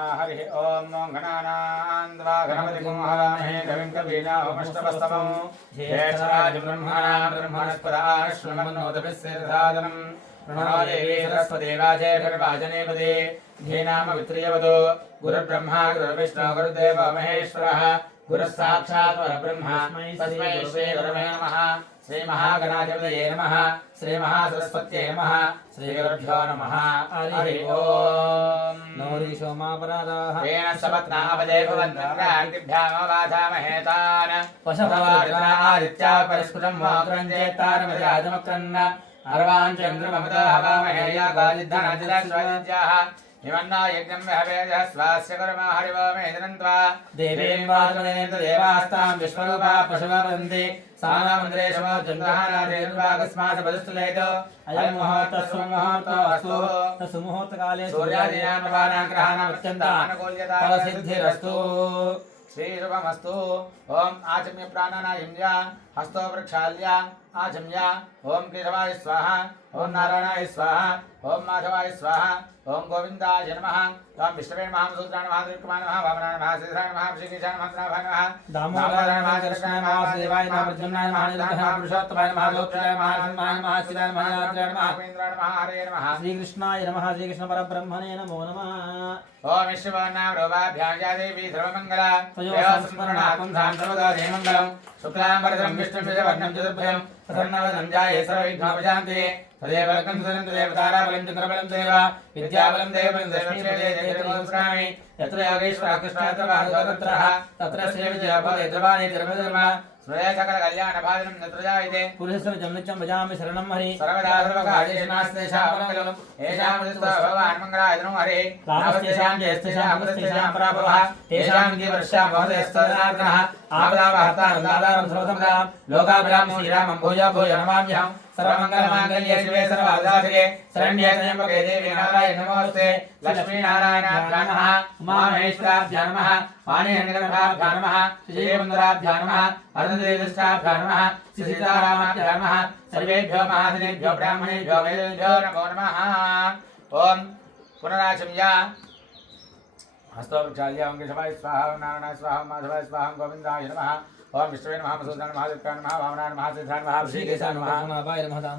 हरि ओम नमो गणानां गणपतिं हवामहे कविं कवीनामुष्टमस्तमं ज्येष्ठराज ब्रह्मणां ब्रह्मणस्पदाः श्रीमन्नोतभिस्सिद्धादनं प्रणो देवी सरस्वती वाजे गर्भाजनेपदे धेनाम वित्रियवतो गुरुर्ब्रह्मा गुरुर्विष्णु गुरुर्देवो महेश्वरः गुरुः साक्षात् परब्रह्म तस्मै श्री गुरवे नमः श्री महागणाधिपतये नमः श्री महासरस्वत्यै नमः श्री गुरुभ्यो नमः हरि ओम नौरी सोमापराधाः तेन सपत्नावदे भवन्त्याङ्गिभ्यामवाधामहेतान् पशववादित्या परिष्कृतं मोग्रञ्जेत्तारमजाजमक्रन्न अर्वान् चन्द्रममतो हवामहे यागादिद्धनादिदाश्वयज्याः हिमन्ना यज्ञं वहवेदः स्वास्य कर्मा हरिवो मेदनन्त्वा देवीं वाचमनेन्द्र देवास्तां विश्वरूपा पशवः वदन्ति सानामन्द्रेशवो जन्तहानादेर्वाकस्मात् पदस्थलेतो अयं मुहूर्तः सुमुहूर्तो अस्तु सुमुहूर्तकाले सूर्यादीनां नवानां ग्रहाणाम् अत्यन्तानुकूल्यता फलसिद्धिरस्तु श्रीशुभमस्तु ओम आचम्य प्राणानायम्य हस्तो प्रक्षाल्य आचम्य ओम केशवाय स्वाहा ओम नारायणाय स्वाहा ओम माधवाय स्वाहा ओम गोविंदाय नमः ओम विष्णवे नमः सूत्राय नमः त्रिविक्रमाय नमः वामनाय नमः सिद्धाय नमः श्रीकेशाय नमः नाभाय नमः दामोदराय नमः कृष्णाय नमः वासुदेवाय नमः प्रद्युम्नाय नमः अनिरुद्धाय पुरुषोत्तमाय नमः लोकप्रियाय नमः सिंहाय नमः शिवाय नमः यात्राय नमः गोविंदाय नमः हरे नमः श्रीकृष्णाय नमः श्रीकृष्ण परब्रह्मणे नमो नमः ओम विश्ववर्णां रोगाभ्यां या देवी सर्वमङ्गला तयोस्मरणात्मं धाम सर्वदा देवमङ्गलम् शुक्लाम्बरधरं विष्णुवर्णं चतुर्भुजं प्रसन्नवदनं जाये सर्वविघ्नोपशान्ते तदेव लग्नं तदेव देवताराबलं चन्द्रबलं देव विद्याबलं देवबलं दशमीपदे देवस्वामी यत्र योगेश्वरः कृष्णः यत्र वासुदेवः तत्र श्रीविजयपदे द्रवाणि तिरुपतिर्म स्मृते सकल कल्याणभाजनं यत्र जायते पुरुषस्य नित्यं भजामि शरणं हरि सर्वदा सर्वकार्येषु मङ्गलम् येषां भगवान् मङ्गलाय नो हरे लाभस्तेषां जयस्तेषां पुरस्तेषां पराभवः तेषां विधि वर्षा भवदेस्तदार्गणः आपदावहर्तारं सर्वसम्पदां लोकाभिरामं श्रीरामं भूयो भूयो नमाम्यहम् सर्वमङ्गलमाङ्गल्ये शिवे सर्वासाधिके शरण्ये त्र्यम्बके देवी नारायणे नमोऽस्ते लक्ष्मीनारायणाभ्यां नमः उमामहेश्वराभ्यां नमः वाणीहनिगणाभ्यां नमः श्रीमन्दराभ्यां नमः अर्धदेवष्टाभ्यां नमः श्रीसीतारामाभ्यां नमः सर्वेभ्यो महाजनेभ्यो ब्राह्मणेभ्यो वेदेभ्यो नमो नमः ओम पुनराचम्य हस्तो प्रक्षाल्य ओम केशवाय स्वाहा ओम नारायणाय स्वाहा ओम माधवाय स्वाहा ओम गोविंदाय नमः ओम विष्णवे नमः मधुसूदनाय नमः देवकाय नमः वामनाय नमः सिद्धाय नमः श्रीकेशाय नमः नमः